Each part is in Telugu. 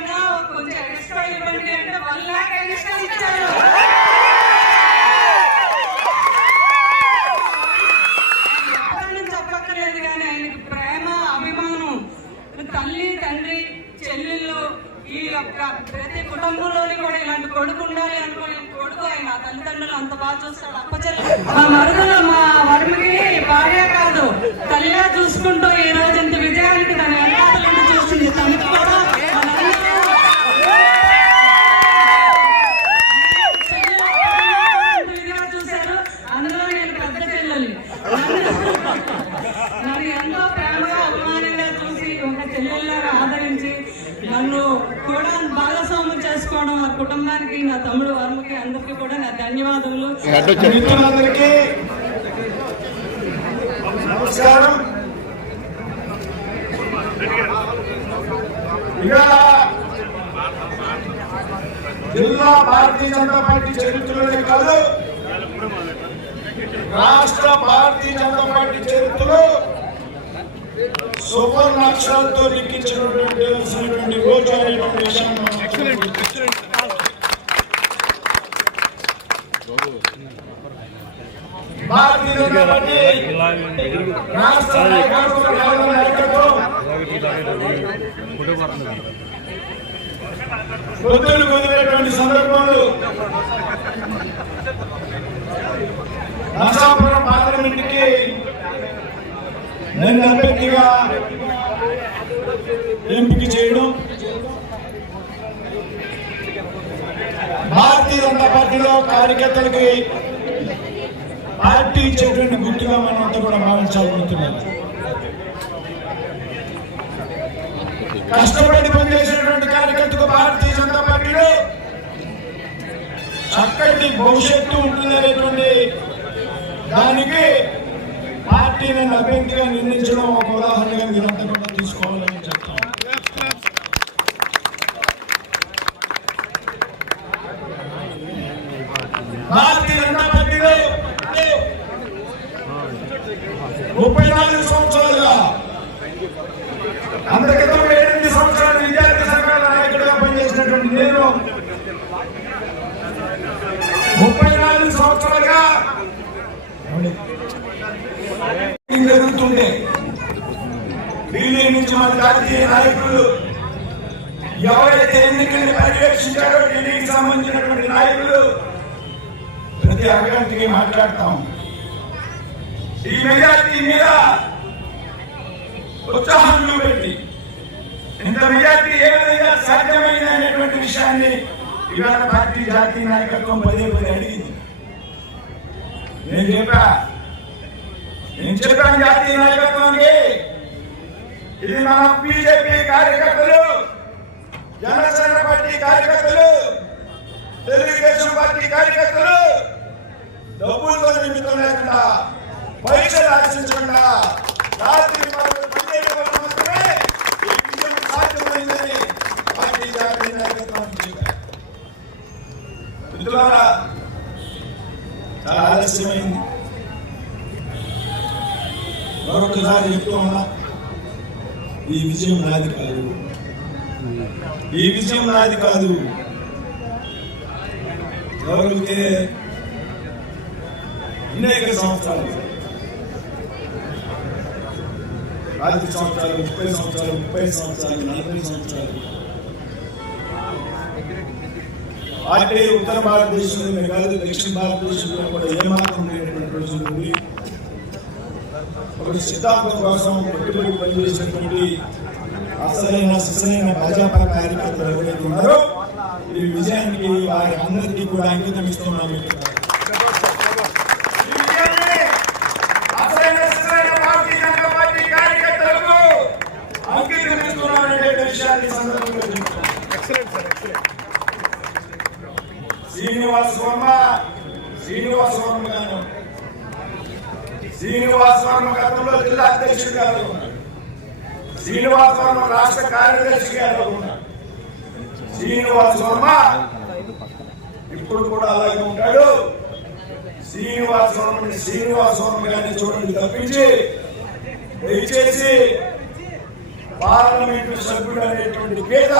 కొంచెం ఎక్స్ట్రా ఇవ్వండి అంటే వన్ ల్యాక్ ఎక్స్ట్రా చెప్పక్కర్లేదు కానీ ఆయనకి ప్రేమ అభిమానం. తల్లి తండ్రి చెల్లెళ్ళు ఈ యొక్క ప్రతి కుటుంబంలోని కూడా ఇలాంటి కొడుకు ఉండాలి అనుకుని కొడుకు ఆయన తల్లిదండ్రులు అంత బాగా చూస్తాడు అప్పచెల్లి మా మరుదులు మా వరుమికి భార్య కాదు. తల్లిగా చూసుకుంటూ తమ్ముడు వర్మకి అందరికీ కూడా నా ధన్యవాదములు. మిత్రులందరికీ నమస్కారం. జిల్లా భారతీయ జనతా పార్టీ చరిత్రలోనే కాదు రాష్ట్ర భారతీయ జనతా పార్టీ చరిత్రలో సువర్ణాక్షరాలతో లిఖించినటువంటి రోజు అనేటువంటి విషయం మనం భారతీయ రాష్ట్ర పొద్దులు కుదిరేటువంటి సందర్భంలో నరసాపురం పార్లమెంట్కి అభ్యర్థిగా ఎంపిక చేయడం భారతీయ జనతా పార్టీలో కార్యకర్తలకి పార్టీ ఇచ్చేటువంటి గుర్తుగా మనం అంతా కూడా భావించాలనుకుంటున్నాను కష్టపడి పనిచేసినటువంటి కార్యకర్తకు భారతీయ జనతా పార్టీలో చక్కటి భవిష్యత్తు ఉంటుందనేటువంటి దానికి పార్టీని అభ్యర్థిగా నిర్ణయించడం ఒక ఉదాహరణగా మీరు కూడా తీసుకోవాలని చెప్తాను భారతీయ జనతా పార్టీలో ముప్పై నాలుగు సంవత్సరాలుగా అంత క్రితం ఎనిమిది సంవత్సరాలు విద్యార్థి సంఘాల నాయకుడిగా పనిచేసినటువంటి నేను ముప్పై నాలుగు సంవత్సరాలుగా జరుగుతుండే ఢిల్లీ నుంచి మన జాతీయ నాయకులు ఎవరైతే ఎన్నికల్ని పర్యవేక్షించారో ఢిల్లీకి సంబంధించినటువంటి నాయకులు ప్రతి అరగంటకి మాట్లాడతాం. ఈ మెజార్టీ మీద ఉత్సాహం చూపెట్టి. ఇంత మెజార్టీ ఏ విధంగా సాధ్యమైంది అనేటువంటి విషయాన్ని ఇవాళ పార్టీ జాతీయ నాయకత్వం పదే పదే అడిగింది. నేను చెప్పా. నేను చెప్పాను జాతీయ నాయకత్వానికి. ఇది మన బీజేపీ కార్యకర్తలు జనసేన పార్టీ కార్యకర్తలు తెలుగుదేశం పార్టీ కార్యకర్తలు డబ్బులతో నిమిత్తం లేకుండా పరీక్షలు ఆశించకుండా రాత్రి మాత్రమే ఈ విజయం సాధ్యమైందని పార్టీ జాతీయ చెప్పారు మిత్రులారా చాలా ఆలస్యమైంది. మరొకసారి చెప్తూ ఉన్నా ఈ విజయం నాది కాదు. ఈ విజయం నాది కాదు. ఎవరికైతే అనేక సంవత్సరాలు. పాతిక సంవత్సరాలు ముప్పై సంవత్సరాలు ముప్పై సంవత్సరాలు నలభై సంవత్సరాలు. అంటే ఉత్తర భారతదేశంలోనే కాదు దక్షిణ భారతదేశంలో కూడా ఏమాత్రం లేనటువంటి రోజులు ఉంది ఒక సిద్ధాంతం కోసం పట్టుబడి పనిచేసినటువంటి అసలైన అసలైన భాజపా కార్యకర్తలు ఎవరైతే ఉన్నారో ఈ విజయానికి వారి అందరికీ కూడా అంకితం ఇస్తున్నాం మిత్రులారా. ఈ విజయాన్ని అసలైన సిసలైన భారతీయ జనతా పార్టీ కార్యకర్తలకు అంకితం ఇస్తున్నామనే విషయాన్ని ఈ సందర్భంగా చెప్తున్నాను. శ్రీనివాసవర్మ శ్రీనివాసవర్మ గారు. శ్రీనివాసవర్మ గతంలో జిల్లా అధ్యక్షుడు గారు శ్రీనివాసవర్మ శ్రీనివాస్ రాష్ట్ర కార్యదర్శి గారు శ్రీనివాసవర్మ ఇప్పుడు కూడా అలాగే ఉంటాడు. శ్రీనివాస్ శ్రీనివాసవర్మ గారిని చూడండి తప్పించి దయచేసి పార్లమెంటు సభ్యుడు అనేటువంటి పేద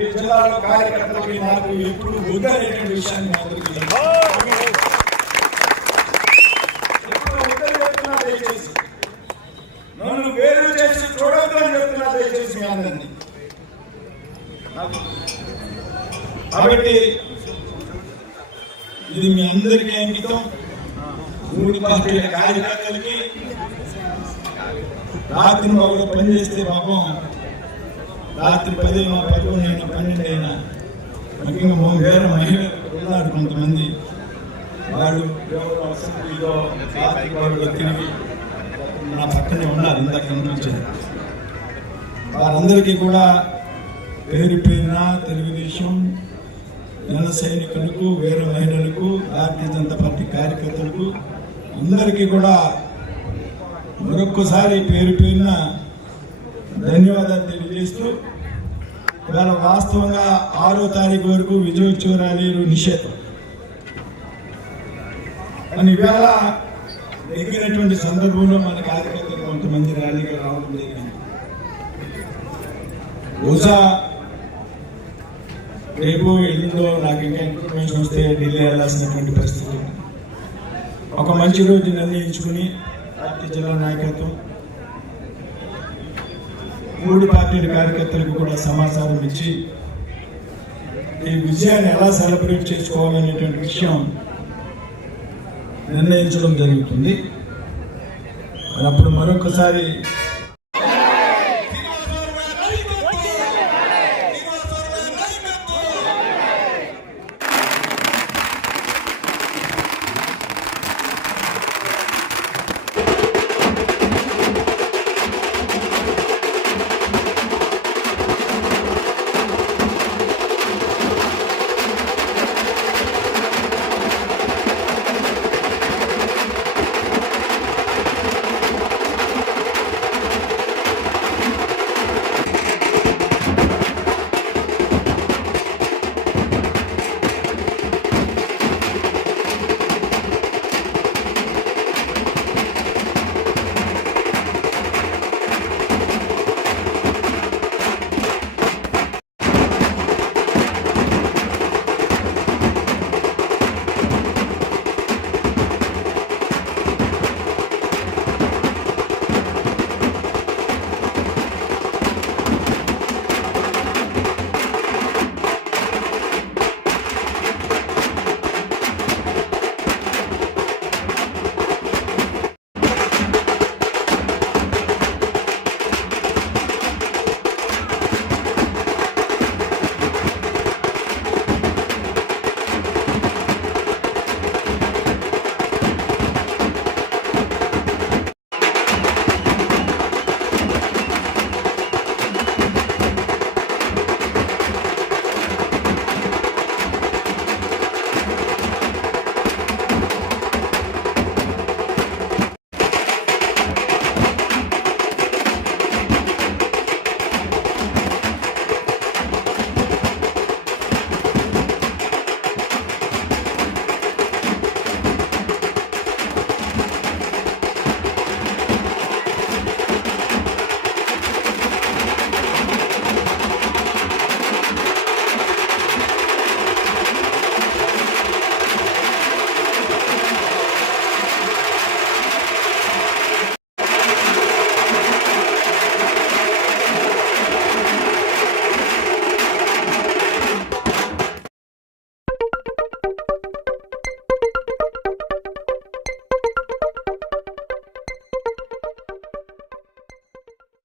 ఈ జిల్లాలో కార్యకర్తలకి నాకు ఎప్పుడు వద్దనేటువంటి విషయాన్ని మీ దయచేసి. నన్ను వేరు చేసి చూడొద్దు చెప్తున్నా దయచేసి మీ అందరినీ. కాబట్టి ఇది మీ అందరికీ అంకితం. మూడు పార్టీల కార్యకర్తలకి రాత్రి మగలు పనిచేస్తే పాపం రాత్రి పది అయినా పదకొండు అయినా పన్నెండు అయినా ముఖ్యంగా మా వేరే మహిళలు ఉన్నారు కొంతమంది. వాళ్ళు ఎవరో అసెంబ్లీలో రాత్రి వాళ్ళు తిరిగి నా పక్కనే ఉన్నారు ఇందాక కనిపించేది. వారందరికీ కూడా పేరు పేరున తెలుగుదేశం జన సైనికులకు వేరే మహిళలకు భారతీయ జనతా పార్టీ కార్యకర్తలకు అందరికీ కూడా మరొక్కసారి పేరు పేరున ధన్యవాదాలు తెలియజేస్తూ ఇవాళ వాస్తవంగా ఆరో తారీఖు వరకు విజయోత్సవ ర్యాలీలు నిషేధం. అని ఇవాళ ఎక్కినటువంటి సందర్భంలో మన కార్యకర్తలు కొంతమంది ర్యాలీగా రావడం జరిగింది. బహుశా రేపు ఎల్లుండో నాకు ఇంకా ఇన్ఫర్మేషన్ వస్తే ఢిల్లీ వెళ్ళాల్సినటువంటి పరిస్థితి ఒక మంచి రోజు నిర్ణయించుకుని పార్టీ జిల్లా నాయకత్వం మూడు పార్టీల కార్యకర్తలకు కూడా సమాచారం ఇచ్చి ఈ విజయాన్ని ఎలా సెలబ్రేట్ చేసుకోవాలనేటువంటి విషయం నిర్ణయించడం జరుగుతుంది. మరి అప్పుడు మరొకసారి